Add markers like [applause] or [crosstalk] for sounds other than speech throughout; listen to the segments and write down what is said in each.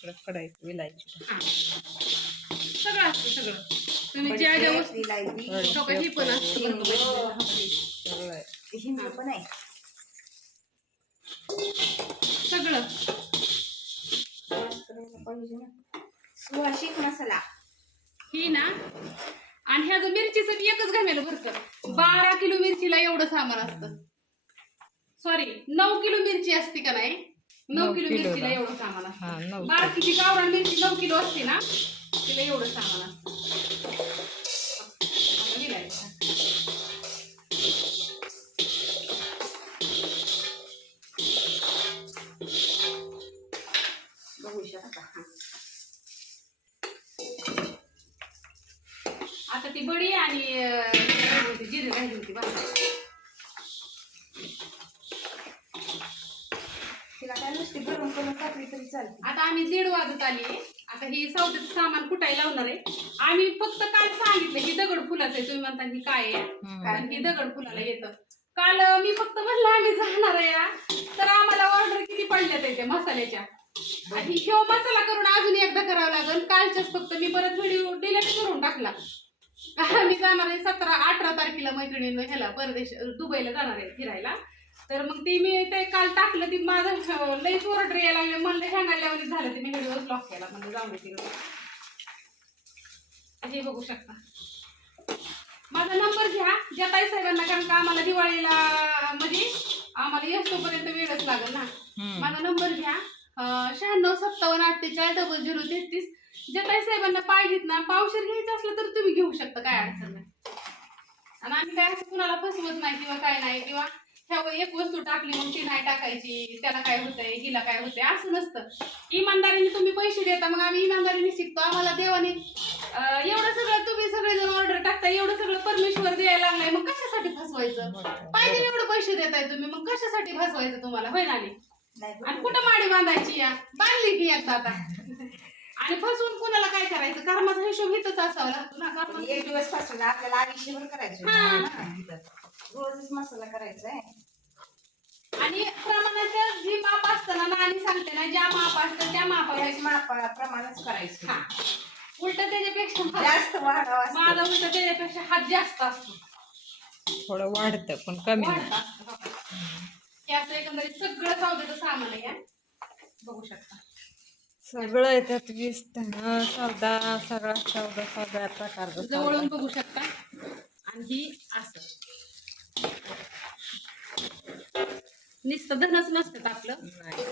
इकडं कढई विलायची हा. सगळं असतं सगळं. तुम्ही ज्या हो का, हे पण असतं बाई. सगळं आहे. हिंग पण आहे. सगळं. पाहिजे ना सुवासिक मसाला. ही ना आणि ह्या जो मिरचीचं बी एकच घामेल का. बारा किलो मिरचीला एवढं सामान असतं. सॉरी नऊ किलो मिरची असते का नाही? नऊ किलो. मिरचीला एवढं सामान हा, असतं नऊ बारा किती गावरान मिरची नऊ किलो असते ना तिला एवढं सामान असतं आता विलायचं. बघू शकता हा. आता ती बडी आणि अं, हे होती, जिरे राहिली होती बघा तिला काय नुसती गरम करून टाकली तरी चालते. आता आम्ही दीड वाजत आली. आता ही सौद्याचं सामान कुठायला लावणार आहे? आम्ही फक्त काल सांगितलं की दगड फुलाचं आहे. तुम्ही म्हणता ही काय आहे. कारण की दगड फुलाला येतं. काल मी फक्त म्हणलं आम्ही जाणार आहे या. तर आम्हाला ऑर्डर किती पडल्यात आहे त्या मसाल्याच्या? आणि ह्यो मसाला करून अजून एकदा करावा लागेल. कालच्याच फक्त मी परत व्हिडिओ डिलीट करून टाकला. आम्ही जाणार आहे सतरा अठरा तारखेला मैत्रिणींनो ह्याला परदेश दुबईला जाणार आहे फिरायला. तर मग ती मी ते काल टाकलं ती माझं अं, लई ऑर्डर यायला लागले. म्हणलं हँगायल्यावर झालं ते. मी व्हिडिओ ब्लॉक केला. म्हणजे जाऊन दे हे बघू शकता. माझा नंबर घ्या. ज्या ताई साहेबांना कारण का आम्हाला दिवाळीला म्हणजे आम्हाला येतोपर्यंत वेळच लागेल ना. माझा नंबर घ्या. शहाण्णव सत्तावन्न अठ्ठेचाळीस डबल झिरो तेहतीस. ज्या ताई साहेबांना पाहिजेत ना. पावशेर घ्यायचं असलं तर तुम्ही घेऊ शकता. काय अडचण नाही. आणि आम्ही काय असं कुणाला फसवत नाही किंवा काय नाही किंवा ह्या एक वस्तू टाकली मग ती नाही टाकायची त्याला काय होतंय हिला काय होतंय असं नसतं. इमानदारीने तुम्ही पैसे देता मग आम्ही इमानदारीने शिकतो आम्हाला देवाने एवढं सगळं तुम्ही सगळेजण ऑर्डर टाकता एवढं सगळं परमेश्वर द्यायला लागलाय मग कशासाठी फसवायचं? पाहिजे एवढं पैसे देताय तुम्ही मग कशासाठी फसवायचं तुम्हाला? होय ना आणि कुठं माडी बांधायची या? बांधली की एकदा आता. आणि फसवून कुणाला काय करायचं? कर्माचा हिशोब इथंच असावा लागतो ना कर्माचा एक दिवसपासून आपल्याला आयुष्यभर करायचं हा. रोजच मसाला करायचा आहे. आणि प्रमाणाच्या जी माप असतं ना नाणी सांगते ना ज्या माप असतं त्या त्याच मापापेक्षा मापा प्रमाणच करायचं. हा. उलट त्याच्यापेक्षा जास्त वाढावा असतं. माझा उलट त्याच्यापेक्षा हात जास्त असतो. थोडं वाढतं पण कमी नाही वाढत असतं बघा. हे असं एकंदरीत सगळं सौद्याचं सामान आहे या. बघू शकता. सगळं त्यात वीस सौदा सगळा सौदा सगळ्या प्रकारचा जवळून. बघू शकता. आणि ही असं. नुसतं धनच नसतं आपलं? नाही.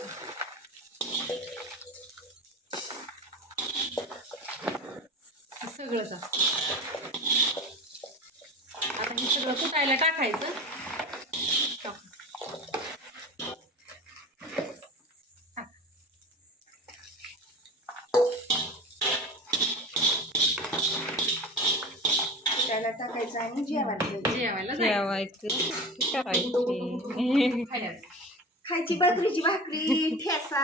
सगळंच असतं. आता हे सगळं कुटायला टाकायचं. त्याला टाकायचं आणि जेवायला जायचं. जेवायचं करायची [laughs] खायला. खायची बाजरीची भाकरी ठेसा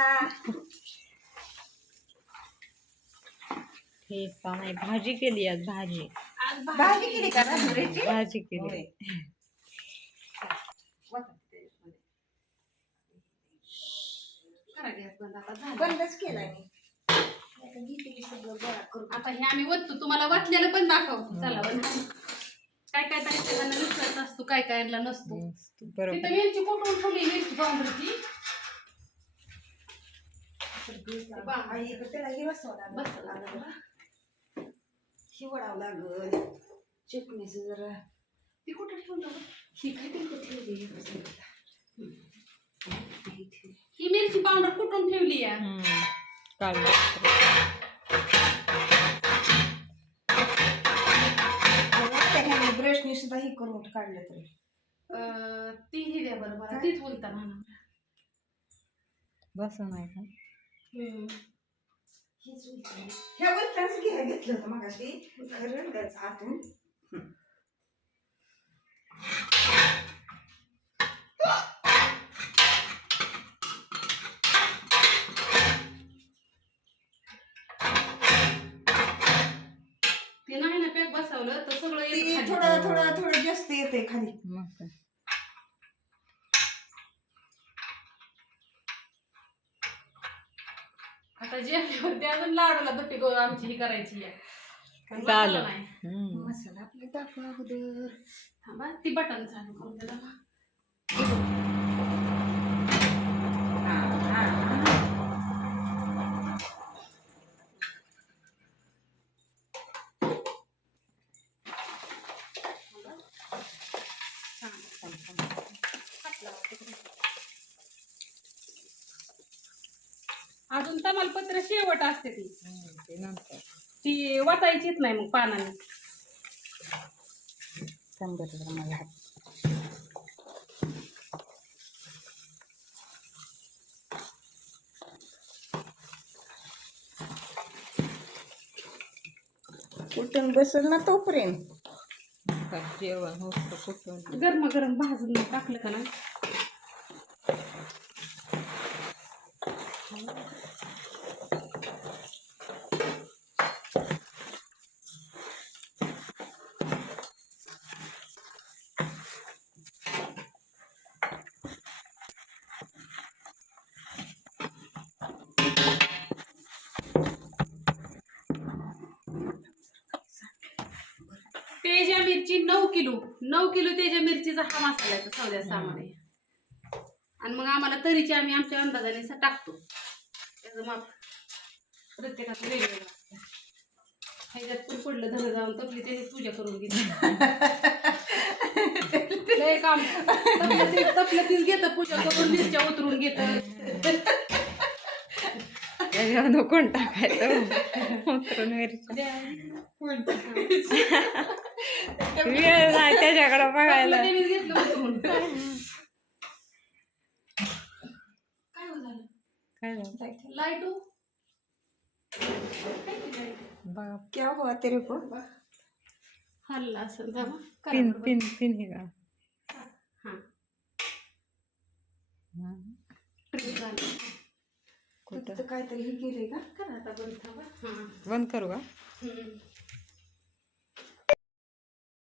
ठेचा नाही भाजी केली आज भाजी आज भाजी केली का राजूरीची? भाजी केली होय. करा गॅस बंद आता झालं. बंदच केलाय मी आता हे आम्ही वरतो तुम्हाला वाटलेलं पण दाखवतो चला. काय काय ताई सगळ्यांना विश्वास असतो काय काय नसतो तिथं मिरची कुठून ठेवली मिरची त्याला हे लागलं. शिवडावं लागल चटणीचं जरा ती कुठे ठेवलं? ही काय तिकडं ठेवली. ही. ही मिरची पावडर कुठून ठेवली या. काढलं. ब्रशने सुद्धा हे करून काढलं तरी अं, ती ही द्या बरं मला तीच बोलता बस नाही का. ह्या वरच्याच घ्या घेतलं होतं त्याचं आतून बसवलं तर सगळं ती येतं खाली. थोडं थोडं थोडं जास्त येते खाली मग काय. आता जेवल्यावरती अजून लाडूला दुट्टी गो आमची ही करायची आहे पण मसाला चालेल नाही. हम्म. मसाला आपले दाखवा अगोदर थांबा ती बटन चालू करून द्या अजून तमालपत्र शेवट असते ती. ते नंतर. ती वाटायचीच नाही मग पानाने. शंभर ग्रामाला कुठून बसल ना तोपर्यंत. जेवण होतं कुठून गरम गरम भाजून टाकलं का ना तेजा मिरची नऊ किलो. नऊ किलो तेजा मिरचीचा हा मसाल्याचा सौद्या सामान आहे. आणि मग आम्हाला तरीची आम्ही आमच्या अंदाजाने टाकतो. त्याचं माप प्रत्येकाचं वेगवेगळं असतं. ह्याच्यात पण पडलं धन जाऊन तपली त्याची पूजा करून घेतली लय काम. तपलं ते तपलं तीच घेतं पूजा करून मिरच्या उतरून घेतं. त्याच्यावर कोण टाकायचं? उतरून वेळ नाही त्याच्याकडे बघायला तपलं त्यानेच घेतलं उतरून काय हो झालं काय झालं हो बघा क्या हुआ तेरे को? हल्ला असं. करा पिन बरोबर. पिन पिन हे का हा. हं. ट्रिप झाली. कुठं? काहीतरी हे केलंय का? करा आता बंद थांबा. हा. बंद करू का? हम्म.